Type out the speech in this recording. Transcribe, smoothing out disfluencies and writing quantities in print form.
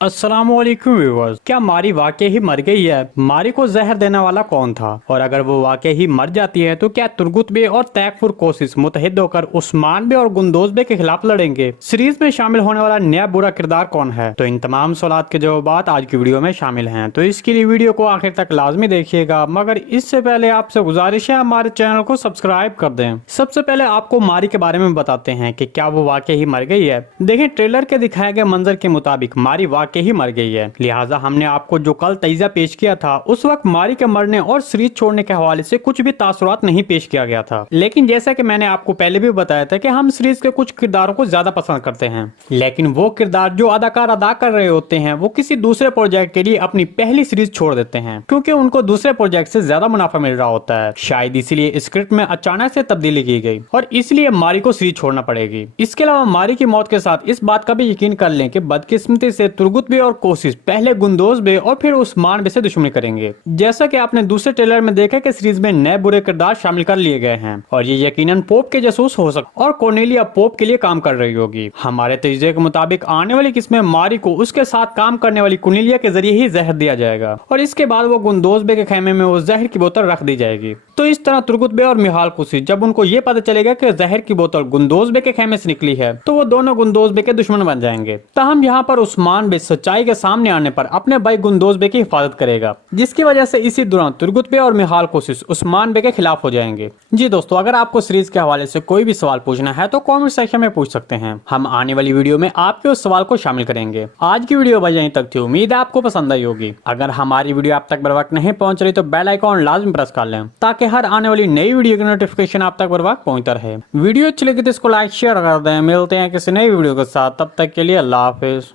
अस्सलामुअलैकुम व्यूअर्स। क्या मारी वाकई ही मर गई है? मारी को जहर देने वाला कौन था? और अगर वो वाकई ही मर जाती है तो क्या तुर्गुत बे और तैकफुर कोशिश मुतहिद होकर उस्मान बे और गुंदोज बे के खिलाफ लड़ेंगे? सीरीज में शामिल होने वाला नया बुरा किरदार कौन है? तो इन तमाम सवाल के जवाब आज की वीडियो में शामिल हैं, तो इसके लिए वीडियो को आखिर तक लाजमी देखिएगा। मगर इससे पहले आपसे गुजारिश है हमारे चैनल को सब्सक्राइब कर दें। सबसे पहले आपको मारी के बारे में बताते हैं कि क्या वो वाकई ही मर गई है। देखिए, ट्रेलर के दिखाए गए मंजर के मुताबिक मारी वाकई ही मर गई है। लिहाजा हमने आपको जो कल तैजा पेश किया था उस वक्त मारी के मरने और सीरीज छोड़ने के हवाले से कुछ भी तासुरात नहीं पेश किया गया था। लेकिन जैसा कि मैंने आपको पहले भी बताया था कि हम सीरीज के कुछ किरदारों को ज्यादा पसंद करते हैं, लेकिन वो किरदार जो अदाकार अदा कर रहे होते हैं वो किसी दूसरे प्रोजेक्ट के लिए अपनी पहली सीरीज छोड़ देते हैं क्योंकि उनको दूसरे प्रोजेक्ट से ज्यादा मुनाफा मिल रहा होता है। शायद इसीलिए स्क्रिप्ट में अचानक से तब्दीली की गई और इसलिए मारी को सीरीज छोड़ना पड़ेगी। इसके अलावा मारी की मौत के साथ इस बात का भी यकीन कर लें कि बदकिस्मती से तुर्गुत बे और कोशिश पहले गुंदोज बे और फिर उस्मान बे से दुश्मनी करेंगे। जैसा कि आपने दूसरे ट्रेलर में देखा कि सीरीज में नए बुरे किरदार शामिल कर लिए गए हैं और ये यकीनन पोप के जासूस हो सकते और कॉर्नेलिया पोप के लिए काम कर रही होगी। हमारे तजज़िये के मुताबिक आने वाली किस्में मारी को उसके साथ काम करने वाली कॉर्नेलिया के जरिए ही जहर दिया जाएगा और इसके बाद वो गुंदोज बे के खेमे में उस जहर की बोतल रख दी जाएगी। तो इस तरह तुर्गुत बे और मिहाल कुशी जब उनको ये पता चलेगा कि जहर की बोतल गुंदोज बे के खेमे से निकली है तो वो दोनों गुंदोज बे के दुश्मन बन जाएंगे। तहम यहाँ पर उस्मान बे सच्चाई के सामने आने पर अपने भाई गुंदोज बे की हिफाजत करेगा, जिसकी वजह से इसी दौरान तुर्गुत बे और मिहाल कोशिश उस्मान बे के खिलाफ हो जाएंगे। जी दोस्तों, अगर आपको सीरीज के हवाले से कोई भी सवाल पूछना है तो कमेंट सेक्शन में पूछ सकते हैं। हम आने वाली वीडियो में आपके उस सवाल को शामिल करेंगे। आज की वीडियो बस यहीं तक थी, उम्मीद है आपको पसंद आई होगी। अगर हमारी वीडियो आप तक बर वक्त नहीं पहुंच रही तो बेल आइकॉन लाजमी प्रेस कर लें ताकि हर आने वाली नई वीडियो की नोटिफिकेशन आप तक बर वक्त पहुंचता रहे। वीडियो अच्छी लगी तो इसको लाइक शेयर कर दें। मिलते हैं किसी नई वीडियो के साथ, तब तक के लिए अल्लाह हाफिज।